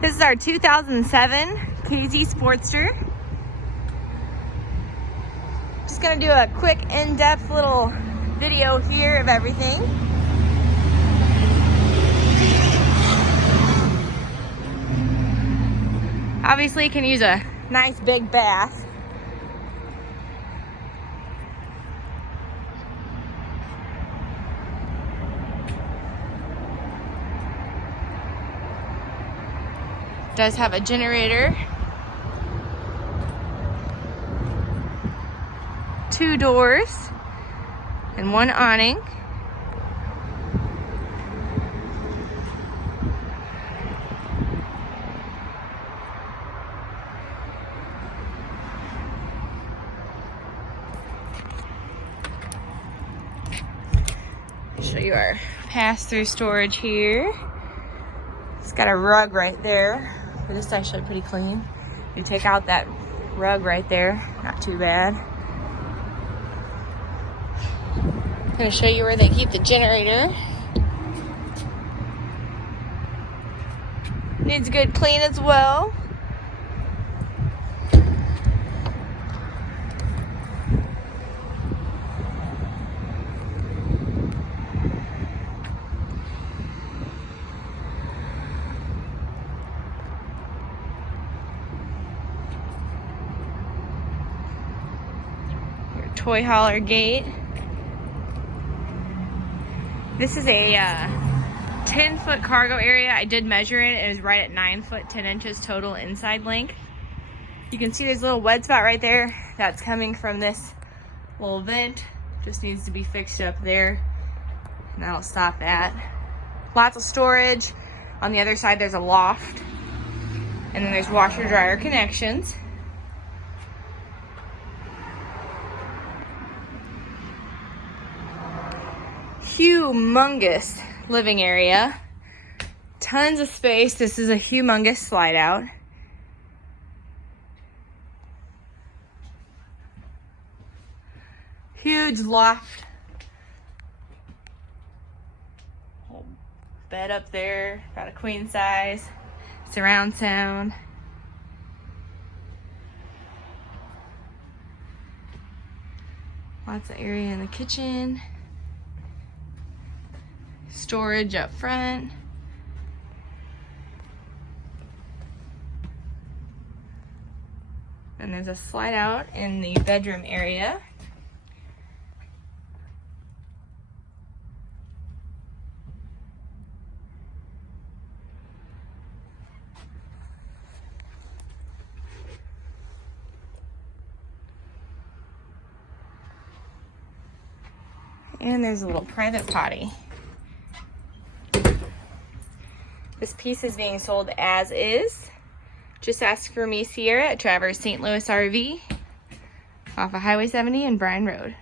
This is our 2007 KZ Sportster. Just gonna do a quick in-depth little video here of everything. Obviously you can use a nice big bath. Does have a generator, 2 doors, and 1 awning. I'll show you our pass-through storage here. It's got a rug right there. This is actually pretty clean. You take out that rug right there, not too bad. I'm gonna show you where they keep the generator. Needs a good clean as well. Toy hauler gate. This is a 10-foot cargo area. I did measure it. It was right at 9 foot 10 inches total inside length. You can see there's a little wet spot right there. That's coming from this little vent. Just needs to be fixed up there, and that'll stop that. Lots of storage. On the other side there's a loft, and then there's washer dryer connections. Humongous living area, tons of space. This is a humongous slide out. Huge loft. Whole bed up there, got a queen size, surround sound. Lots of area in the kitchen. Storage up front. And there's a slide out in the bedroom area. And there's a little private potty. This piece is being sold as is. Just ask for me, Ciarra, at Traverse St. Louis RV off of Highway 70 and Bryan Road.